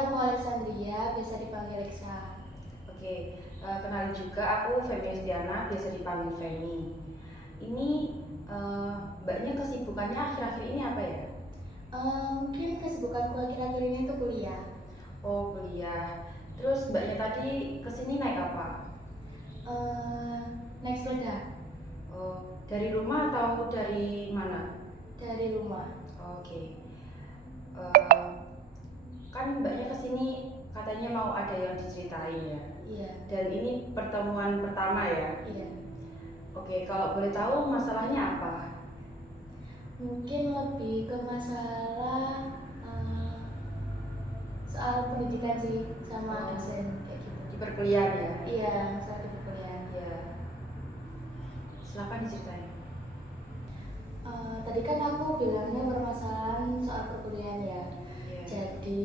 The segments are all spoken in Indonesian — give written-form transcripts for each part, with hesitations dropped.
aku Alexandria, biasa dipanggil Reksa. Oke, kenalin juga aku Femi Estiana, biasa dipanggil Femi. Ini mbaknya kesibukannya akhir-akhir ini apa ya? Mungkin kesibukanku akhir-akhir ini tuh kuliah. Oh, kuliah. Terus mbaknya tadi kesini naik apa? Naik sepeda Oh, dari rumah atau dari mana? dari rumah. Oke. Eh, kan mbaknya kesini katanya mau ada yang diceritain ya? Iya, Dan ini pertemuan pertama ya? iya. Oke, kalau boleh tahu masalahnya apa? Mungkin lebih ke masalah soal pendidikan sih sama dosen kayak gitu. Di perkuliahan ya? Iya, masalah di perkuliahan. Ya, silakan diceritain. Tadi kan aku bilangnya permasalahan soal perkuliahan ya. Iya. Jadi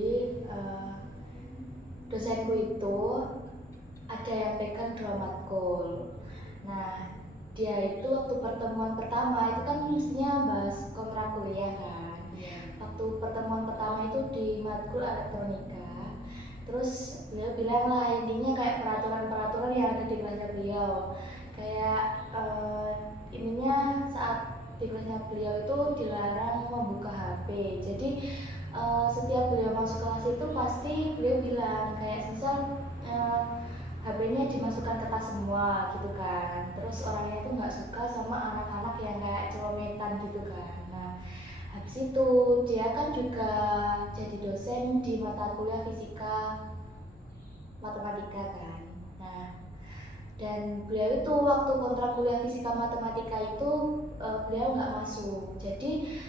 dosenku itu ada yang pegang dua matkul. Nah, dia itu waktu pertemuan pertama itu kan mestinya bahas kontrak kuliah kan. Iya. Waktu pertemuan pertama itu di matkul elektronika. Terus beliau bilang lah intinya kayak peraturan-peraturan yang ada di kelasnya beliau. Kayak ininya saat di kelasnya beliau itu dilarang membuka HP. Jadi setiap beliau masuk kelas itu pasti beliau bilang kayak misal HP-nya dimasukkan ke tas semua gitu kan. Terus orangnya itu nggak suka sama anak-anak yang kayak celometan gitu kan. Nah, habis itu dia kan juga jadi dosen di mata kuliah fisika matematika kan. Nah, dan beliau itu waktu kontrak kuliah fisika matematika itu beliau nggak masuk. Jadi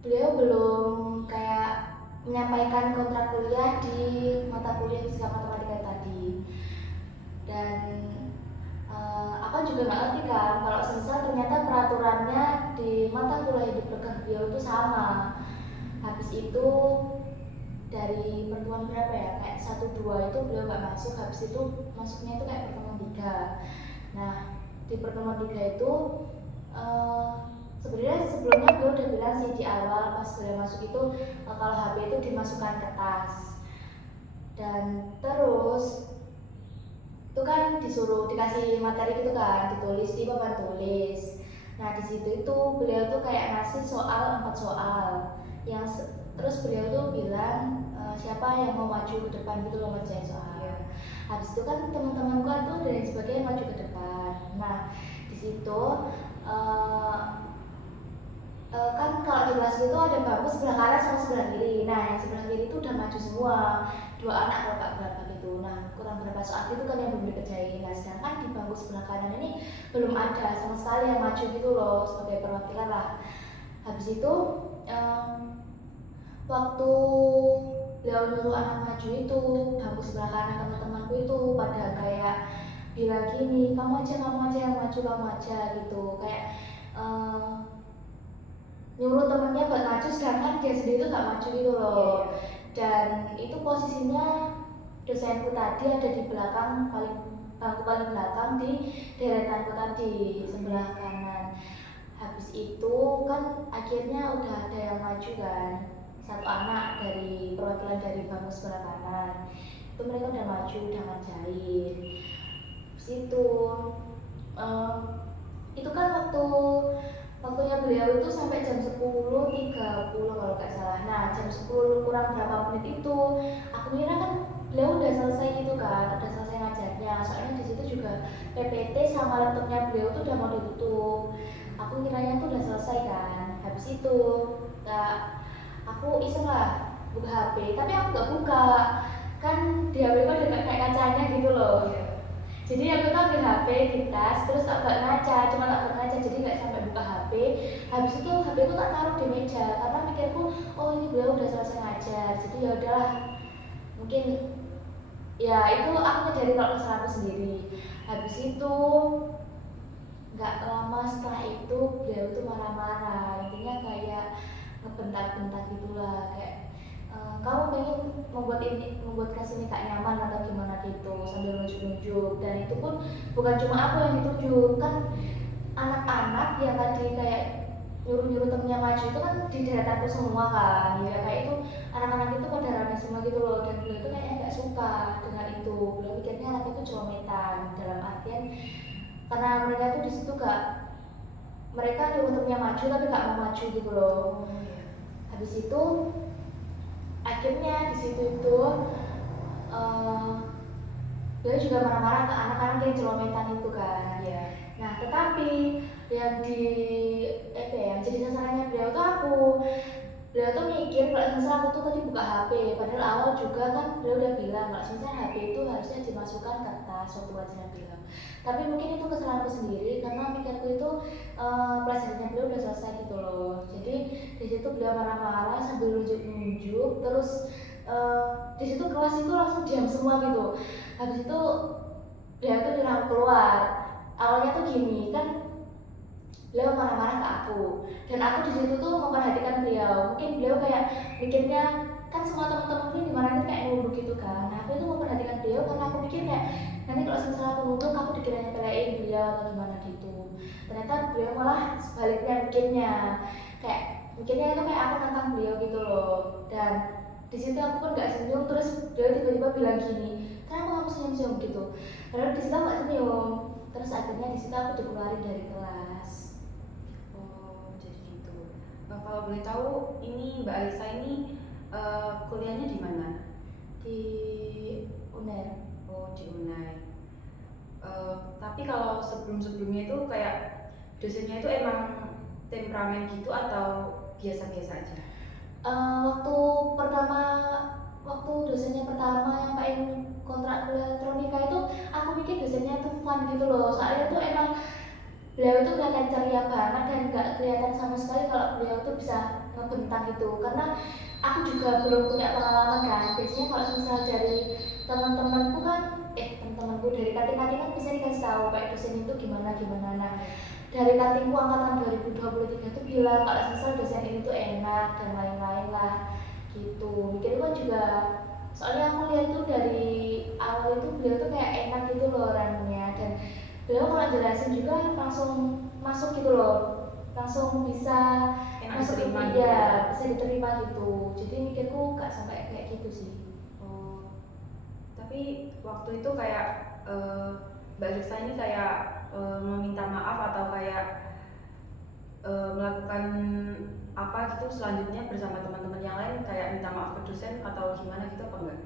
beliau belum kayak menyampaikan kontrak kuliah di mata kuliah fisika matematika tadi. Dan aku juga nggak ngerti kan kalau semisal ternyata peraturannya di mata kuliah hidup lekah beliau itu sama. Habis itu dari pertemuan berapa ya, kayak 1-2 itu beliau nggak masuk. Habis itu masuknya itu kayak pertemuan 3. Nah, di pertemuan 3 itu sebenarnya sebelumnya beliau udah bilang sih di awal pas beliau masuk itu kalau HP itu dimasukkan ke tas. Dan terus itu kan disuruh dikasih materi gitu kan, ditulis di papan tulis. Nah, di situ itu beliau tuh kayak ngasih soal 4 soal yang terus beliau tuh bilang siapa yang mau maju ke depan gitu loh ngerjain soal. Iya. Habis itu kan teman-temanku tuh ada yang sebagian maju ke depan. Nah, di situ kan kalau di kelas itu ada bangku sebelah kanan sama sebelah kiri. Nah, yang sebelah kiri itu udah maju semua, 2 anak kalau nggak berapa gitu. Nah, kurang berapa soal itu kan yang belum dikerjain. Nah, sedangkan di bangku sebelah kanan ini belum ada sama sekali yang maju gitu loh sebagai perwakilan lah. Habis itu waktu beliau nyuruh anak maju itu, bangku sebelah kanan teman-temanku itu pada kayak bilang gini, kamu aja yang maju, kamu aja gitu. Kayak nyuruh temennya buat maju sedangkan dia sendiri tuh gak maju gitu loh. Dan itu posisinya dosenku tadi ada di belakang bangku paling belakang di deretanku tadi sebelah kanan. Habis itu kan akhirnya udah ada yang maju kan, 1 anak dari perwakilan dari bangku sebelah kanan itu mereka udah maju, udah ngerjain. Habis itu kan waktunya beliau itu sampai jam 10.30 kalau nggak salah. Nah, jam 10 kurang berapa menit itu aku kira kan beliau udah selesai gitu kan, udah selesai ngajarnya. Soalnya di situ juga PPT sama laptopnya beliau tuh udah mau ditutup. Aku kiranya tuh udah selesai kan. Habis itu aku iseng lah buka HP, tapi aku nggak buka. Kan di HP kan ada kayak kacanya gitu loh. Jadi aku tuh ambil HP di tas, terus agak ngaca, cuma agak ngaca, jadi nggak sampai buka HP. Habis itu HP ku tak taruh di meja karena mikirku, oh ini beliau udah selesai ngajar, jadi ya udahlah, mungkin ya itu aku ngejari kalau kesalahanku sendiri. Habis itu nggak lama setelah itu beliau tuh marah-marah, intinya kayak ngebentak-bentak gitulah, kayak kamu pengen membuat kelas ini gak nyaman atau gimana gitu sambil nunjuk-nunjuk. Dan itu pun bukan cuma aku yang ditunjuk, kan anak-anak yang tadi kayak nyuruh-nyuruh temennya maju itu kan di deretanku semua kan, ya kayak itu anak-anak itu pada rame semua gitu loh, dan beliau itu kayaknya nggak suka dengan itu. Beliau mikirnya anak itu celometan dalam artian karena mereka tuh di situ gak, mereka nyuruh temennya maju tapi nggak mau maju gitu loh. Habis itu akhirnya di situ itu dia juga marah-marah ke anak-anak yang celometan itu kan. Iya. Nah tetapi yang di yang jadi sasarannya beliau tuh aku. Beliau tuh mikir kalau misalnya aku tuh tadi buka HP, padahal awal juga kan beliau udah bilang kalau misalnya HP itu harusnya dimasukkan ke tas waktu wajibnya bilang. Tapi mungkin itu kesalahanku sendiri karena mikirku itu pelajarannya beliau udah selesai gitu loh. Jadi di situ beliau marah-marah sambil nunjuk-nunjuk, terus di situ kelas itu langsung diam semua gitu. Habis itu dia tuh nyuruh aku keluar. Awalnya tuh gini kan, beliau marah-marah ke aku dan aku di situ tuh memperhatikan beliau. Mungkin beliau kayak mikirnya kan semua teman-temanku yang dimarahin kayak nunduk gitu kan. Nah aku itu memperhatikan beliau karena aku pikir kayak nanti kalau misalnya aku nunduk aku dikiranya belain beliau atau gimana gitu. Ternyata beliau malah sebaliknya mikirnya, kayak mikirnya itu kayak aku nantang beliau gitu loh. Dan di situ aku pun gak senyum, terus beliau tiba-tiba bilang gini, kenapa kamu senyum-senyum gitu? Padahal di situ aku gak senyum. Terus akhirnya di situ aku dikeluarin dari kelas. Oh, jadi gitu. Kalau boleh tahu, ini Mbak Alisa ini kuliahnya di mana? Di UNER. Oh, di UNAI. Tapi kalau sebelum-sebelumnya itu kayak dosennya itu emang temperamen gitu atau biasa-biasa aja? Waktu pertama, waktu dosennya pertama yang paling kontrak kuliah elektronika itu, aku pikir dosennya itu fun gitu loh. Soalnya tuh emang beliau itu kelihatan ceria banget dan gak kelihatan sama sekali kalau beliau tuh bisa ngebentang gitu. Karena aku juga belum punya pengalaman kan. Biasanya kalau misalnya dari teman-temanku kan, teman-temanku dari kating-kating kan bisa dikasih tahu kayak dosen itu gimana gimana. Nah dari katingku angkatan 2023 tuh bilang kalau misal dosen ini tuh enak dan lain-lain lah gitu. Mikirku kan juga, soalnya aku lihat tuh dari awal itu beliau tuh kayak enak gitu loh orangnya, dan beliau kalau jelasin juga langsung masuk gitu loh, langsung bisa Enak masuk ke diterima dia, gitu. bisa diterima gitu. Jadi mikirku gak sampai kayak gitu sih. Oh, tapi waktu itu kayak Mbak Alisa ini kayak meminta maaf atau kayak melakukan apa gitu selanjutnya bersama teman-teman yang lain, kayak minta maaf ke dosen atau gimana gitu apa enggak?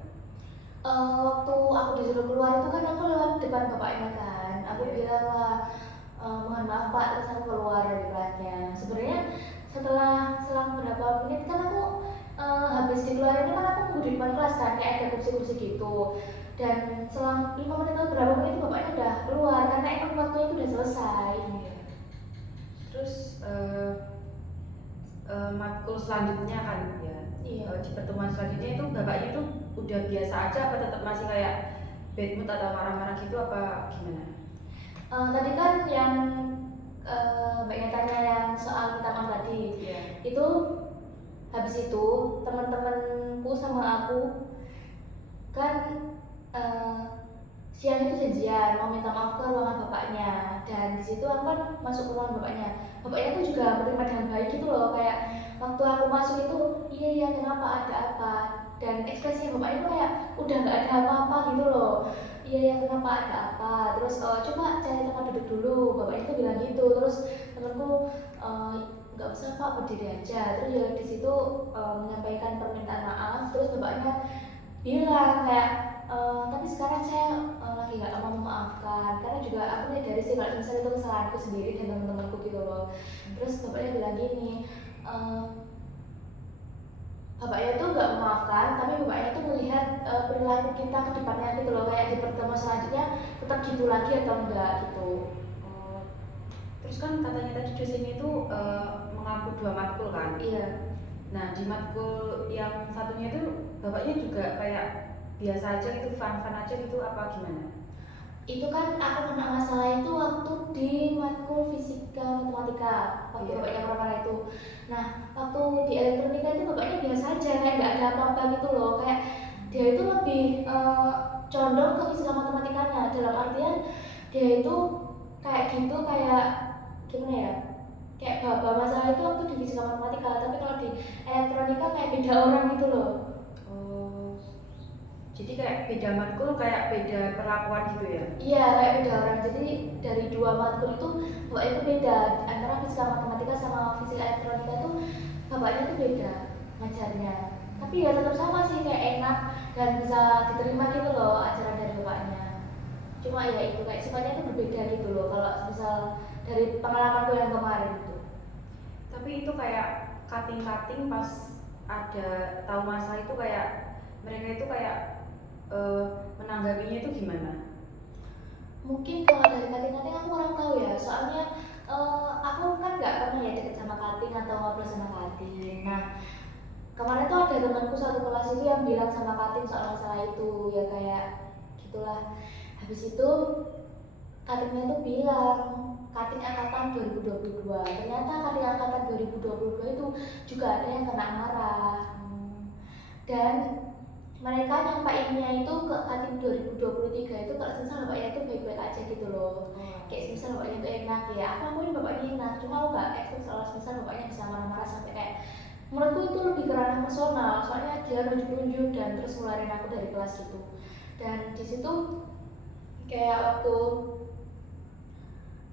Waktu aku disuruh keluar itu kan aku lewat depan bapaknya kan, aku bilang lah mohon maaf pak, terus aku keluar dari kelasnya. Sebenarnya setelah selang beberapa menit kan aku habis dikeluarin itu kan aku nunggu di depan kelas kan, kayak ada kursi-kursi gitu. Dan selang 5 menit atau berapa menit itu bapaknya udah keluar karena emang waktunya itu udah selesai. Terus matkul selanjutnya kan ya, Iya. di pertemuan selanjutnya itu bapaknya tuh udah biasa aja apa tetap masih kayak bad mood atau marah-marah gitu apa gimana? Tadi kan yang mbaknya tanya yang soal minta maaf tadi, itu habis itu teman-temanku sama aku kan siang itu janjian mau minta maaf ke ruangan bapaknya, dan di situ aku kan masuk ke ruangan bapaknya. Bapaknya tuh juga menerima dengan baik gitu loh, kayak waktu aku masuk itu iya kenapa ada apa, dan ekspresinya bapaknya tuh kayak udah nggak ada apa-apa gitu loh. Iya kenapa ada apa, terus coba cari tempat duduk dulu, bapaknya tuh bilang gitu. Terus temanku nggak usah pak, berdiri aja. Terus juga di situ menyampaikan permintaan maaf. Terus bapaknya bilang kayak tapi sekarang saya lagi nggak mau memaafkan, karena juga aku lihat dari sih kalau misalnya itu kesalahanku sendiri dan teman-temanku gitu loh. Terus bapaknya bilang gini, bapaknya tuh nggak memaafkan, tapi bapaknya tuh melihat perilaku kita ke depannya gitu loh, kayak di pertemuan selanjutnya tetap gitu lagi atau enggak gitu. Oh, terus kan katanya tadi dosennya itu mengaku 2 matkul kan? Iya. Nah di matkul yang satunya itu bapaknya juga kayak biasa aja gitu, fun-fun aja gitu apa gimana? Itu kan aku kena masalah itu waktu di matkul fisika matematika, waktu bapaknya marah-marah itu. Nah waktu di elektronika itu bapaknya biasa aja, kayak nggak ada apa-apa gitu loh, kayak dia itu lebih condong ke fisika matematikanya, dalam artian dia itu kayak gitu, kayak gimana ya, kayak baba masalah itu waktu di fisika matematika, tapi kalau di elektronika kayak beda orang gitu loh. Oh, jadi kayak beda matkul, kayak beda perlakuan gitu ya? Iya, kayak beda orang. Jadi dari dua matkul itu bapaknya itu beda, antara fisika matematika sama fisika elektronika itu bapaknya itu beda ngajarnya. Tapi ya tetap sama sih, kayak enak dan bisa diterima gitu loh ajaran dari bapaknya. Cuma ya itu kayak sifatnya itu berbeda gitu loh kalau misal dari pengalamanku yang kemarin itu. Tapi itu kayak cutting-cutting pas ada tahu masalah itu, kayak mereka itu kayak menanggapinya itu gimana? Mungkin kalau dari kating-kating aku kurang tahu ya, soalnya aku kan nggak pernah ya deket sama kating atau ngobrol sama kating. Nah, kemarin tuh ada temanku satu kelas itu yang bilang sama kating soal masalah itu, ya kayak gitulah. Habis itu katingnya tuh bilang, kating angkatan 2022, ternyata kating angkatan 2022 itu juga ada yang kena marah. Dan mereka nyampainnya itu ke kating 2023 itu kalau misal bapaknya itu baik-baik aja gitu loh. Kayak misal bapaknya itu enak ya, aku akuin bapaknya enak, cuma aku gak expect soal misal bapaknya bisa marah-marah sampai kayak, menurutku itu lebih ke ranah personal, soalnya dia nunjuk-nunjuk dan terus ngeluarin aku dari kelas gitu. Dan di situ kayak waktu,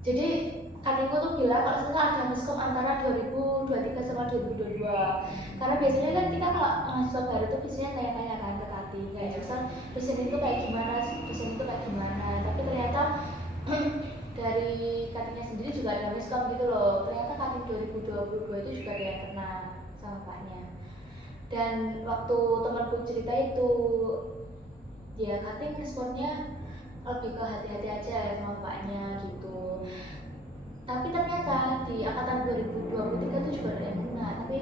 jadi kadangku tuh bilang kalau misalnya ada miskom antara 2023 sama 2022, karena biasanya kan kita kalau mahasiswa baru tuh biasanya tanya-tanya kan ke kating kayak misal dosen itu kayak gimana, dosen itu kayak gimana, tapi ternyata dari katingnya sendiri juga ada miskom gitu loh, ternyata kating 2022 itu juga ada yang kena sama bapaknya. Dan waktu temanku cerita itu, ya kating responnya lebih ke hati-hati aja ya sama bapaknya gitu. Tapi ternyata di angkatan 2023 itu juga ada yang kena, tapi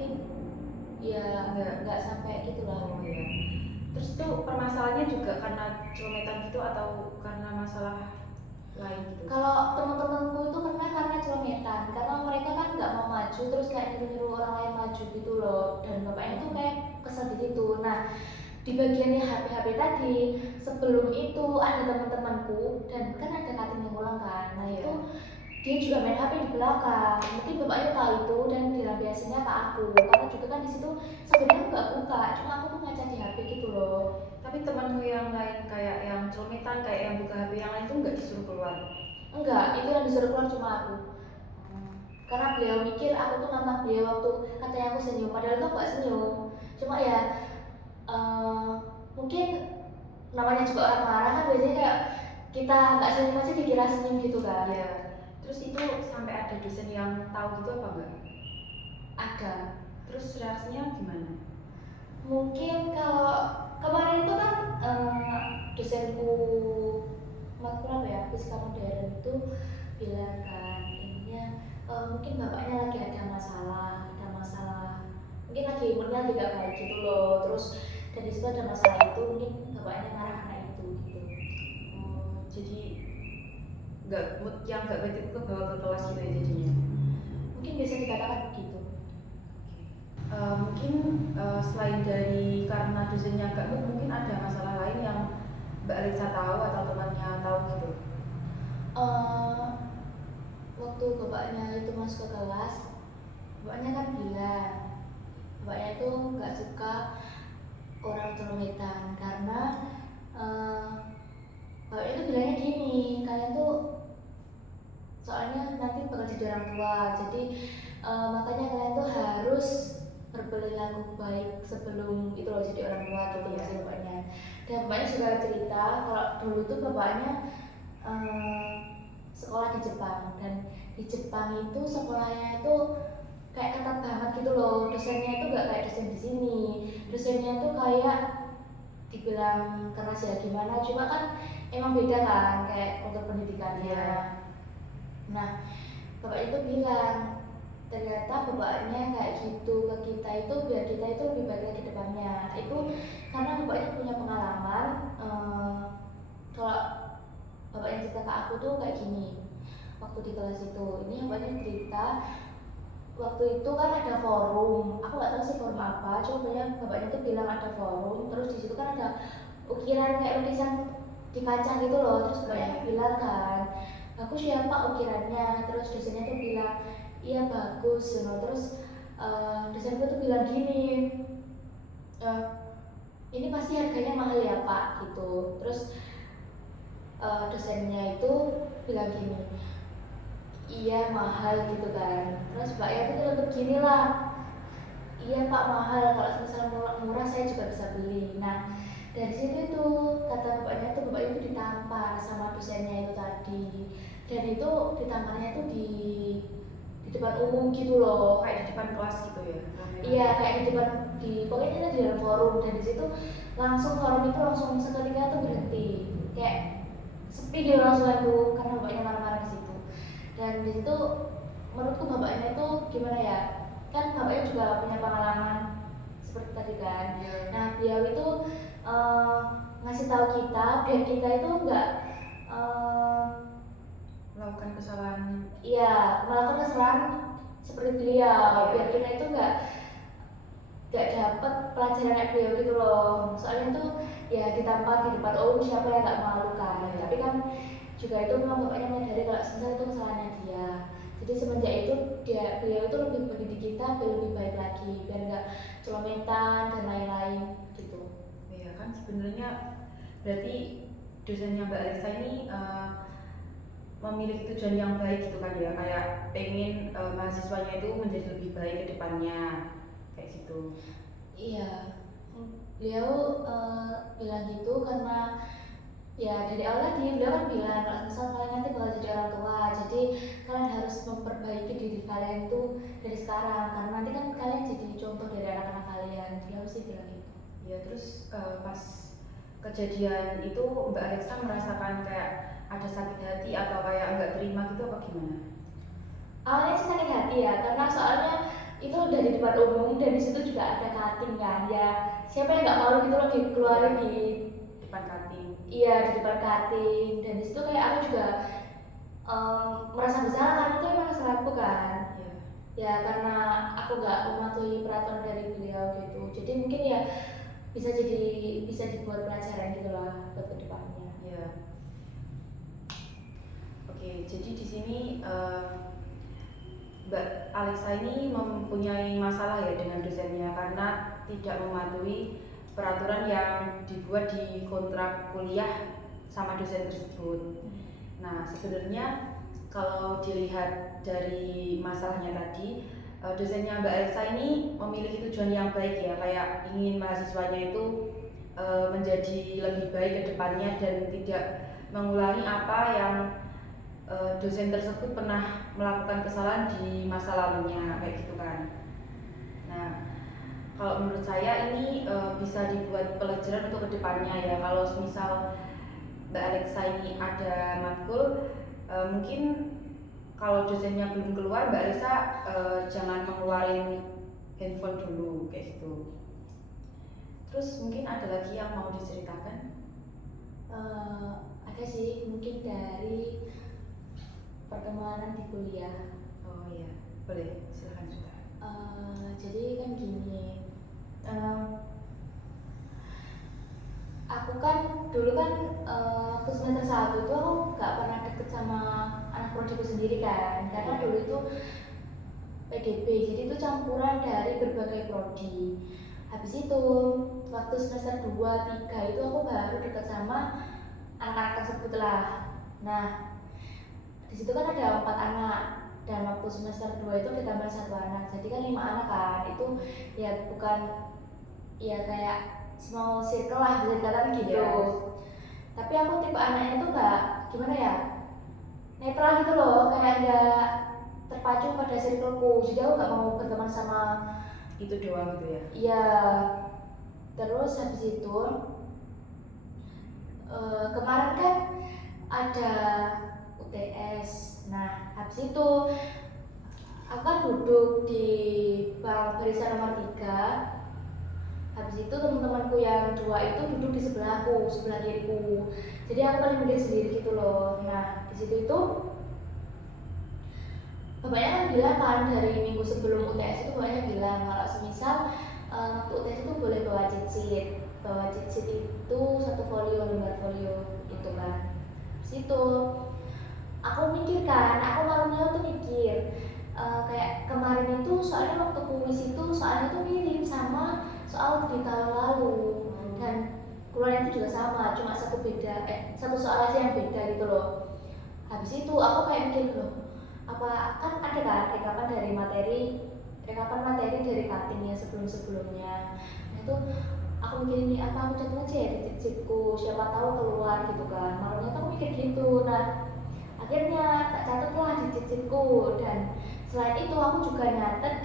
ya nggak sampai gitulah. Oh iya. Terus itu permasalahannya juga karena celometan gitu atau karena masalah lain gitu? Kalau teman-temanku itu kena karena celometan, karena mereka kan nggak mau maju, terus kayak nyuruh-nyuruh orang lain maju gitu loh, dan bapaknya itu kayak kesel gitu. Nah, di bagiannya HP tadi, sebelum itu ada teman-temanku dan kan ada kating yang ulang kan. Nah itu dia juga main HP di belakang. Mungkin bapaknya tahu itu dan dilampiasinya ke aku. Karena juga kan di situ sebenarnya aku nggak buka, cuma aku tuh ngaca di HP gitu loh. Tapi temanmu yang lain kayak yang celometan, kayak yang buka HP yang lain tuh nggak disuruh keluar? Enggak, itu yang disuruh keluar cuma aku. Karena beliau mikir aku tuh nantang beliau waktu katanya aku senyum, padahal tuh nggak senyum. Cuma ya mungkin namanya juga orang marah kan, biasanya kayak kita nggak senyum aja dikira senyum gitu kan. Iya. Terus itu sampai ada dosen yang tahu gitu apa enggak? Ada. Terus reaksinya gimana? Mungkin kalau kemarin itu kan dosenku matkul apa ya, fisika modern itu bilang kan ininya mungkin bapaknya lagi ada masalah, mungkin lagi moodnya tidak baik gitu loh, terus dan disitu ada masalah itu, mungkin bapaknya marah karena itu gitu. Oh, jadi nggak, mood yang nggak baik itu kebawa ke kelas gitu ya jadinya? Mungkin bisa dikatakan begitu. Mungkin selain dari karena dosennya nggak mood, mungkin ada masalah lain yang Mbak Alisa tahu atau temannya tahu gitu? Waktu bapaknya itu masuk ke kelas, bapaknya kan bilang bapaknya itu nggak suka orang celometan karena bapaknya itu bilangnya gini, kalian tuh soalnya nanti bakal jadi orang tua, jadi makanya kalian tuh harus berperilaku baik sebelum itu loh jadi orang tua gitu ya bapaknya. Dan bapaknya juga cerita kalau dulu tuh bapaknya sekolah di Jepang, dan di Jepang itu sekolahnya itu kayak ketat banget gitu loh, dosennya itu gak kayak dosen di sini, dosennya itu kayak dibilang keras ya gimana, cuma kan emang beda kan kayak untuk pendidikannya. Nah, bapak itu bilang ternyata bapaknya kayak gitu ke kita itu biar kita itu lebih baik lagi depannya. Itu karena bapaknya punya pengalaman. Kalau bapaknya cerita ke aku tuh kayak gini, waktu di kelas itu ini bapaknya cerita waktu itu kan ada forum, aku nggak tahu sih forum apa, cuma bapaknya tuh bilang ada forum, terus di situ kan ada ukiran kayak lukisan di kaca gitu loh, terus bapaknya bilang kan aku siapa ukirannya, terus dosennya tuh bilang iya bagus you know. Terus dosenku tuh bilang gini, "Eh, ini pasti harganya mahal ya Pak," gitu. Terus dosennya itu bilang gini, "Iya mahal," gitu kan. Terus Mbak Ya tuh nyeletuk gini lah, "Iya Pak mahal, kalau misalnya murah saya juga bisa beli." Nah dari situ itu kata bapaknya itu ditampar sama dosennya itu tadi, dan itu ditamparnya itu di depan umum gitu loh. Kayak di depan kelas gitu ya? Iya kayak di depan, pokoknya kita di dalam forum, dan di situ langsung forum itu langsung seketika tuh berhenti, kayak sepi gitu langsung itu karena bapaknya marah-marah di situ. Dan di situ menurutku bapaknya itu gimana ya, kan bapaknya juga punya pengalaman seperti tadi kan. Nah beliau itu ngasih tahu kita biar kita itu enggak melakukan kesalahan. iya melakukan kesalahan seperti beliau, biar kita itu enggak dapat pelajaran kayak beliau gitu loh. Soalnya tuh ya ditampar di depan umum, siapa yang nggak malu kan. Tapi kan juga itu memang bapaknya menyadari kalau sebenarnya itu kesalahannya dia. Jadi semenjak itu beliau itu lebih mendidik kita biar lebih baik lagi, biar nggak celometan dan lain-lain gitu. Iya kan sebenarnya berarti dosennya Mbak Alexa ini memiliki tujuan yang baik gitu kan ya, kayak pengen mahasiswanya itu menjadi lebih baik ke depannya kayak gitu. Iya, beliau bilang gitu karena ya dari awal tadi beliau kan bilang kalau misal kalian nanti bakal jadi orang tua, jadi kalian harus memperbaiki diri kalian tuh dari sekarang, karena nanti kan kalian jadi contoh dari anak-anak kalian. Beliau sih bilang gitu. Ya terus pas kejadian itu Mbak Alexa merasakan kayak ada sakit hati atau kayak nggak terima gitu apa gimana? Awalnya sih sakit hati ya, karena soalnya itu udah di depan umum dan di situ juga ada cutting kan, ya siapa yang nggak malu gitu loh dikeluarin di depan cutting. Iya di depan cutting, dan di situ kayak aku juga merasa bersalah karena itu emang salahku kan. Ya karena aku nggak mematuhi peraturan dari beliau gitu, jadi mungkin ya bisa dibuat pelajaran gitu lah buat kedepannya. Ya. Oke, jadi di sini Mbak Alexa ini mempunyai masalah ya dengan dosennya karena tidak mematuhi peraturan yang dibuat di kontrak kuliah sama dosen tersebut. Nah, sebenarnya kalau dilihat dari masalahnya tadi, dosennya Mbak Alexa ini memiliki tujuan yang baik ya, kayak ingin mahasiswanya itu menjadi lebih baik ke depannya dan tidak mengulangi apa yang dosen tersebut pernah melakukan kesalahan di masa lalunya kayak gitu kan. Nah, kalau menurut saya ini bisa dibuat pelajaran untuk kedepannya ya. Kalau misal Mbak Alexa ini ada matkul, mungkin kalau dosennya belum keluar, Mbak Alexa jangan mengeluarin handphone dulu kayak gitu. Terus mungkin ada lagi yang mau diceritakan? Ada sih, mungkin dari pertemanan di kuliah. Oh iya, boleh silahkan cerita. Jadi kan gini, aku kan dulu kan waktu semester 1 tuh aku gak pernah deket sama anak prodiku sendiri kan, karena dulu itu PDB, jadi itu campuran dari berbagai prodi. Habis itu waktu semester 2, 3 itu aku baru deket sama anak-anak tersebut lah. Nah di situ kan ada 4 anak, dan waktu semester 2 itu ditambah 1 anak, jadi kan 5 anak kan. Itu ya bukan ya kayak small circle lah bisa dikatakan gitu. Tapi aku tipe anaknya tuh gak gimana ya, netral gitu loh, kayak gak terpacu pada circleku, jadi aku gak mau berteman sama itu doang gitu ya? Iya. Terus habis itu kemarin kan ada UTS. Nah habis itu aku kan duduk di barisan nomor 3. Habis itu teman-temanku yang 2 itu duduk di sebelahku, sebelah kiriku. Jadi aku paling mikir sendiri gitu loh. Nah di situ itu bapaknya kan bilang kan dari minggu sebelum UTS itu bapaknya bilang kalau semisal waktu UTS itu boleh bawa cheat sheet. Bawa cheat sheet itu 1 folio, lembar folio gitu kan. Di situ aku mikir kan, aku malamnya tuh mikir kayak kemarin itu soalnya waktu kuis itu soalnya itu mirip sama soal di tahun lalu dan keluarnya itu juga sama, cuma satu soal aja yang beda gitu loh. Habis itu aku kayak mikir loh, apa kan ada kan rekapan materi dari cutting ya sebelum-sebelumnya. Nah itu aku mikir ini apa aku catat aja ya di cheat-sheetku, siapa tahu keluar gitu kan. Malamnya tuh aku mikir gitu. Nah akhirnya tak catat lah di cheat-sheetku, dan selain itu aku juga nyatet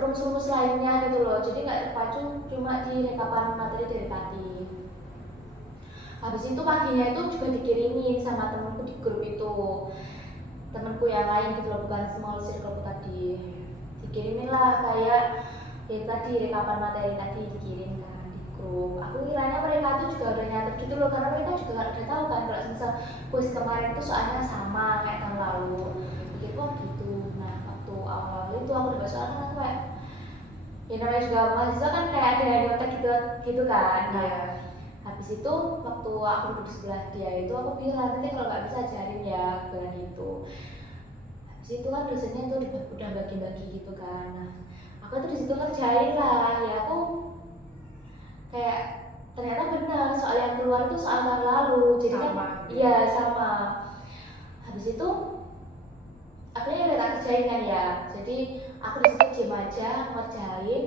rumus-rumus lainnya gitu loh, jadi nggak terpacu cuma di rekapan materi dari tadi. Habis itu paginya itu juga dikirimin sama temenku di grup itu, temenku yang lain gitu loh, bukan small circle tadi. Dikirimin lah kayak tadi rekapan materi tadi dikirim kan di grup. Aku kiranya mereka tuh juga udah nyatet gitu loh, karena mereka juga udah tahu kan kalau misal kuis kemarin tuh soalnya sama kayak tahun lalu. Pikirku gitu. Nah waktu awal-awal itu aku udah soalnya kan aku kayak ya namanya juga mahasiswa kan kayak ada yang nyontek gitu kan. Nah, habis itu waktu aku duduk di sebelah dia itu aku bilang nanti kalau nggak bisa ajarin ya, bilang gitu. Habis itu kan dosennya tuh udah bagi-bagi gitu kan. Nah aku tuh di situ ngerjain lah, ya aku kayak ternyata benar soal yang keluar itu soal tahun lalu, jadi sama. kan iya sama. Habis itu akhirnya udah tak kerjain kan ya, jadi aku di situ diam aja ngerjain.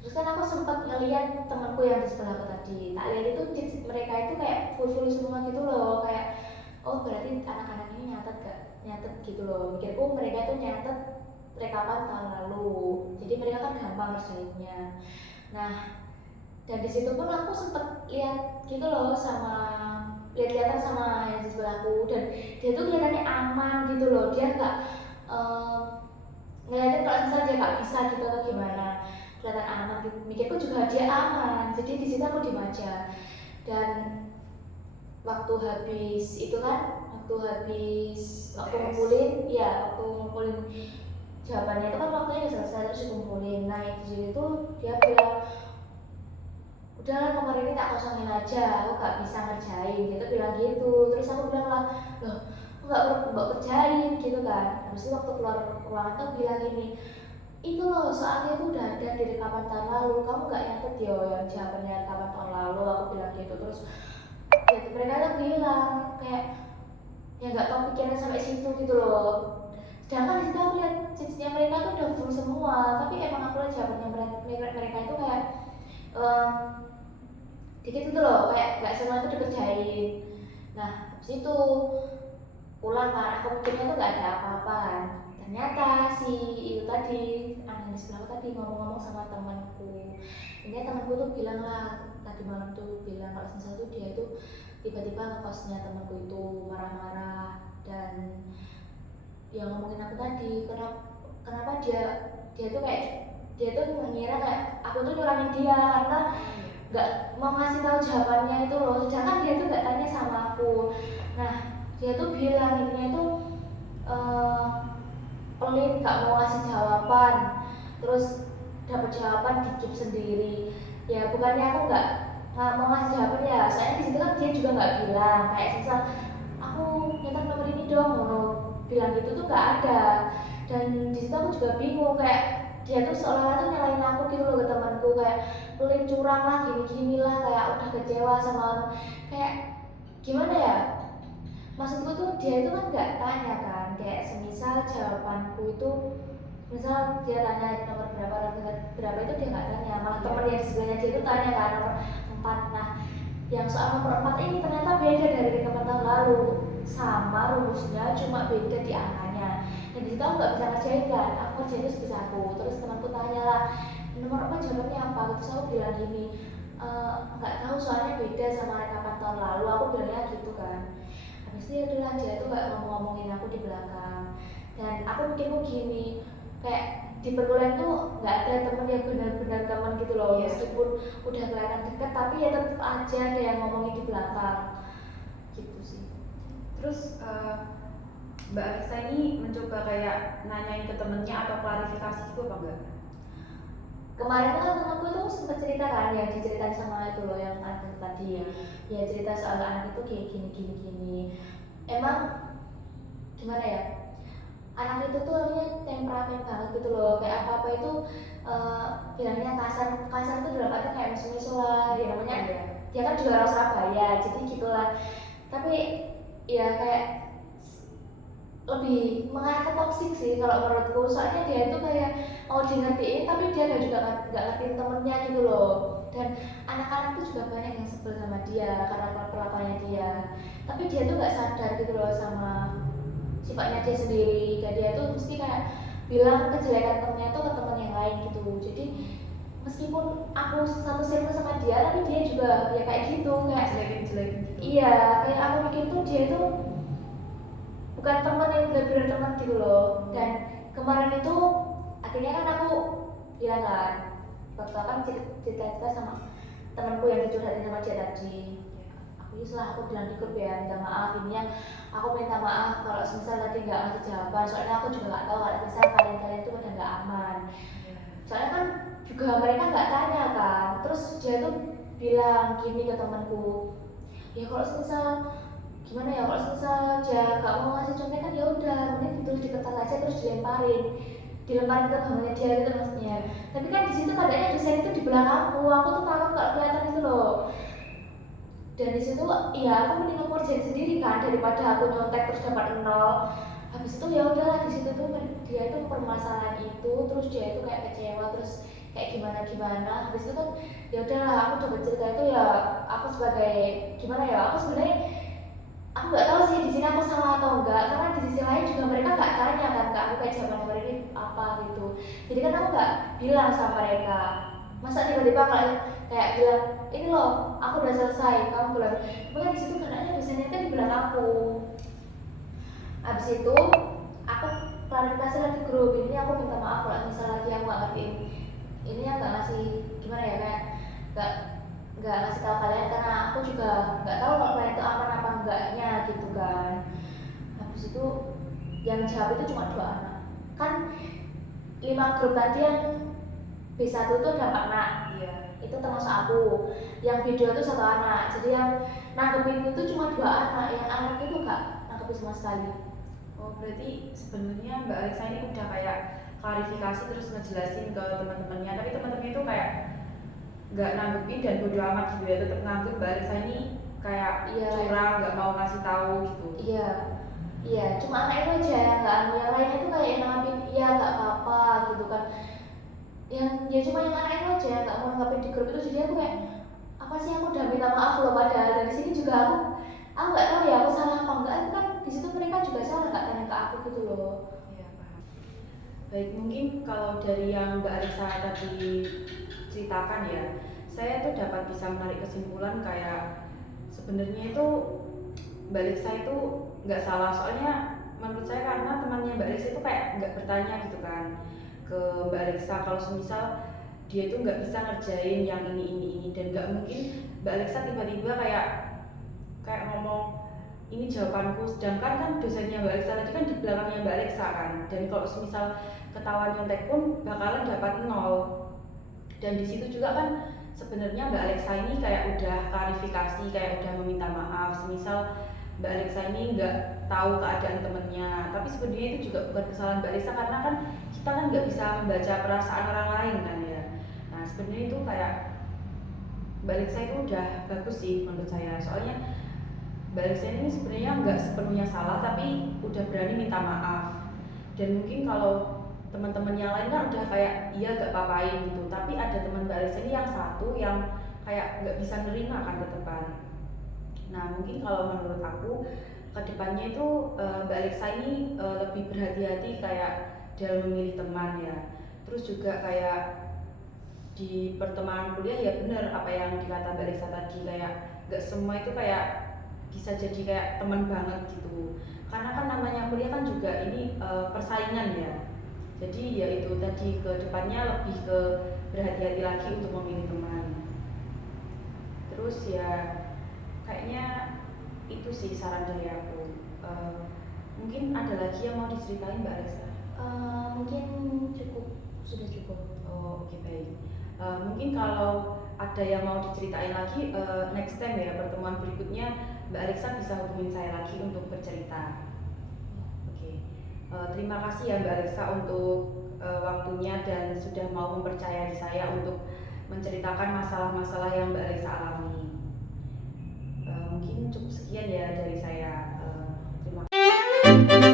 Terus kan aku sempat ngeliat temanku yang di sebelahku tadi, tak lihat itu mereka itu kayak full semua gitu loh, kayak oh berarti anak-anak ini nyatet gitu loh. Mikirku mereka itu nyatet rekapan tahun lalu, jadi mereka kan gampang ngerjainnya. Nah dan di situ pun aku sempet lihat gitu loh, sama lihat-lihatan sama yang di sebelahku, dan dia tuh kelihatannya aman gitu loh, dia nggak ngeliatin kalau misalnya dia nggak bisa gitu atau gimana, kelihatan aman gitu. Mikirku juga dia aman, jadi di situ aku diem aja. Dan waktu habis ngumpulin jawabannya itu kan waktunya udah selesai, terus dikumpulin. Nah di situ dia bilang udah nomor ini tak kosongin aja, aku gak bisa ngerjain, gitu bilang gitu. Terus aku bilang lah, loh aku gak kerjain gitu kan. Habis itu waktu keluar ruangan tuh bilang gini, itu loh soalnya itu udah ada di rekapan tahun lalu, kamu gak nyatet yo yang jawabannya rekapan tahun lalu, aku bilang gitu. Terus ya, mereka tuh bilang kayak ya gak tau pikiran sampai situ gitu loh. Sedangkan di situ aku lihat sheetsnya mereka tuh udah full semua, tapi emang aku lihat jawabannya mereka itu kayak dikit gitu loh, kayak gak semua itu dikerjain. Nah habis itu pulang kan, aku mikirnya tuh gak ada apa-apa kan. Ternyata si itu tadi, anak di sebelahku tadi ngomong-ngomong sama temanku. Ini temanku tuh bilang lah, tadi malam tuh bilang kalau misalnya tuh dia itu tiba-tiba ngekosnya temanku itu marah-marah, dan yang ngomongin aku tadi, kenapa dia tuh kayak dia tuh mengira kayak aku tuh nyurangin dia karena nggak mau ngasih tahu jawabannya itu loh, sedangkan dia tuh nggak tanya sama aku. Nah dia tuh bilang intinya itu pelit, nggak mau ngasih jawaban, terus dapat jawaban dikip sendiri. Ya bukannya aku nggak mau ngasih jawaban ya, soalnya di situ kan dia juga nggak bilang kayak misal aku nyetak nomor ini dong, bilang gitu tuh nggak ada. Dan di situ aku juga bingung, kayak dia tuh seolah-olah tuh nyalain aku gitu loh ke temanku, kayak pelit, curang lah, gini-gini lah, kayak udah kecewa sama orang. Kayak gimana ya, maksudku tuh dia itu kan nggak tanya kan, kayak semisal jawabanku itu misal dia tanya nomor berapa itu dia nggak tanya, malah teman yang di sebelahnya dia itu tanya kan nomor 4. Nah yang soal nomor 4 ini ternyata beda dari rekaman tahun lalu, sama rumusnya cuma beda di angkanya. Dan di situ aku nggak bisa ngerjain kan, aku ngerjain itu sebisa aku. Terus temanku tanya lah nomor apa jawabannya apa, terus aku bilang gini, nggak tahu soalnya beda sama rekaman tahun lalu, aku bilangnya gitu kan. Habis itu adalah dia tuh kayak ngomongin aku di belakang, dan aku mikirku gini, kayak di perkuliahan tuh nggak ada temen yang benar-benar teman gitu loh, meskipun udah kelihatan dekat tapi ya tetap aja ada yang ngomongin di belakang gitu sih. Terus Mbak Alisa ini mencoba kayak nanyain ke temennya atau klarifikasi itu apa enggak? Kemarin kan temanku tuh sempat cerita kan, yang diceritain sama itu loh yang anak tadi ya cerita soal anak itu kayak gini. Emang gimana ya, anak itu tuh orangnya temperamen banget gitu loh, kayak apa-apa itu bilangnya kasar kasar tuh dalam arti kayak misalnya lah ya namanya Iya. dia kan juga orang Surabaya jadi gitulah, tapi ya kayak lebih mengarah ke toksik sih kalau menurutku, soalnya dia itu kayak mau di ngertiin tapi dia nggak ngertiin temennya gitu loh, dan anak-anak tuh juga banyak yang sebel sama dia karena perlakuannya dia, tapi dia tuh nggak sadar gitu loh sama sifatnya dia sendiri, dan dia tuh mesti kayak bilang kejelekan temennya tuh ke temen yang lain gitu, jadi meskipun aku satu circle sama dia tapi dia juga ya kayak gitu, kayak Jelekin-jelekin gitu. iya kayak aku mikir tuh dia tuh bukan teman yang benar-benar teman gitu loh. Dan kemarin itu akhirnya kan aku bilang kan waktu kan cerita sama temanku yang dicurhatin sama dia tadi, aku aku bilang di grup ya minta maaf, ini yang aku minta maaf kalau misal tadi nggak ngasih jawaban, soalnya aku juga nggak tahu kalau misal kalian tuh pada nggak aman, soalnya kan juga mereka nggak tanya kan, terus dia tuh bilang gini ke temanku, ya kalau misal gimana ya kalau misal dia nggak mau ngasih contekan ya udah mending ditulis di kertas aja terus dilemparin ke bangunnya dia gitu maksudnya, tapi kan di situ keadaannya dosen itu di belakangku, aku tuh takut nggak kelihatan itu loh, dan di situ ya aku mending ngerjain sendiri kan daripada aku nyontek terus dapat 0. Habis itu ya udahlah, di situ tuh dia itu permasalahan itu, terus dia itu kayak kecewa, terus kayak gimana gimana, habis itu kan ya udahlah aku coba cerita itu ya aku sebagai gimana ya, aku sebenarnya aku nggak tahu sih di sini aku salah atau enggak, karena di sisi lain juga mereka nggak tanya kan ke aku kayak jawaban mereka ini apa gitu, jadi kan aku nggak bilang sama mereka, masa tiba-tiba kayak bilang ini loh aku udah selesai kamu bilang, makanya di situ karena dosennya kan di belakangku. Habis itu aku klarifikasi lagi grup, ini aku minta maaf kalau misalnya lagi aku nggak ngertiin ini ya, nggak ngasih gimana ya, kayak nggak nggak ngasih tahu kalian karena aku juga nggak tahu kalau kalian itu aman apa enggaknya gitu kan. Habis itu yang jawab itu cuma 2 anak kan, 5 grup tadi yang B1 itu ada 4 anak, Iya. itu termasuk aku, yang B2 itu 1 anak, jadi yang nanggepin itu cuma 2 anak, yang anak itu nggak nanggepin sama sekali. Oh berarti sebenarnya Mbak Alexa ini udah kayak klarifikasi terus ngejelasin ke teman-temannya, tapi teman-temannya itu kayak nggak nanggepin dan bodo amat gitu ya, tetap nganggep Mbak Alexa ini kayak curang, nggak mau ngasih tahu gitu. Iya, cuma anak itu aja yang nggak anu, yang lainnya itu kayak nanggepin iya nggak apa-apa gitu kan, yang ya cuma yang anak itu aja yang nggak mau nanggepin di grup itu, jadi aku kayak apa sih, aku udah minta maaf loh padahal dari sini juga aku nggak tahu ya aku salah apa enggak, kan di situ mereka juga salah nggak tanya ke aku gitu loh. Iya paham. Baik, mungkin kalau dari yang Mbak Alexa tadi ceritakan ya, saya tuh dapat bisa menarik kesimpulan kayak sebenarnya itu Mbak Alexa itu nggak salah, soalnya menurut saya karena temannya Mbak Alexa itu kayak nggak bertanya gitu kan ke Mbak Alexa kalau semisal dia itu nggak bisa ngerjain yang ini dan nggak mungkin Mbak Alexa tiba-tiba kayak ngomong ini jawabanku, sedangkan kan dosennya Mbak Alexa tadi kan di belakangnya Mbak Alexa kan, dan kalau semisal ketahuan nyontek pun bakalan dapat 0. Dan di situ juga kan sebenarnya Mbak Alexa ini kayak udah klarifikasi, kayak udah meminta maaf semisal Mbak Alexa ini nggak tahu keadaan temennya, tapi sebenarnya itu juga bukan kesalahan Mbak Alexa karena kan kita kan nggak bisa membaca perasaan orang lain kan ya. Nah sebenarnya itu kayak Mbak Alexa itu udah bagus sih menurut saya, soalnya Mbak Alexa ini sebenarnya nggak sepenuhnya salah tapi udah berani minta maaf. Dan mungkin kalau teman-teman yang lain kan udah kayak iya gak apa-apain gitu, tapi ada teman Mbak Alexa ini yang satu yang kayak nggak bisa nerima kan tetepan. Nah mungkin kalau menurut aku kedepannya itu Mbak Alexa ini lebih berhati-hati kayak dalam memilih teman ya, terus juga kayak di pertemanan kuliah ya bener apa yang dikata Mbak Alexa tadi, kayak nggak semua itu kayak bisa jadi kayak teman banget gitu, karena kan namanya kuliah kan juga ini persaingan ya. Jadi ya itu tadi ke depannya lebih ke berhati-hati lagi untuk memilih teman. Terus ya kayaknya itu sih saran dari aku. Mungkin ada lagi yang mau diceritain Mbak Alexa? Mungkin sudah cukup. Oh oke, baik. Mungkin kalau ada yang mau diceritain lagi next time ya, pertemuan berikutnya Mbak Alexa bisa hubungin saya lagi untuk bercerita. Oke. Terima kasih ya Mbak Alexa untuk waktunya dan sudah mau mempercayai saya untuk menceritakan masalah-masalah yang Mbak Alexa alami. Mungkin cukup sekian ya dari saya. Terima kasih.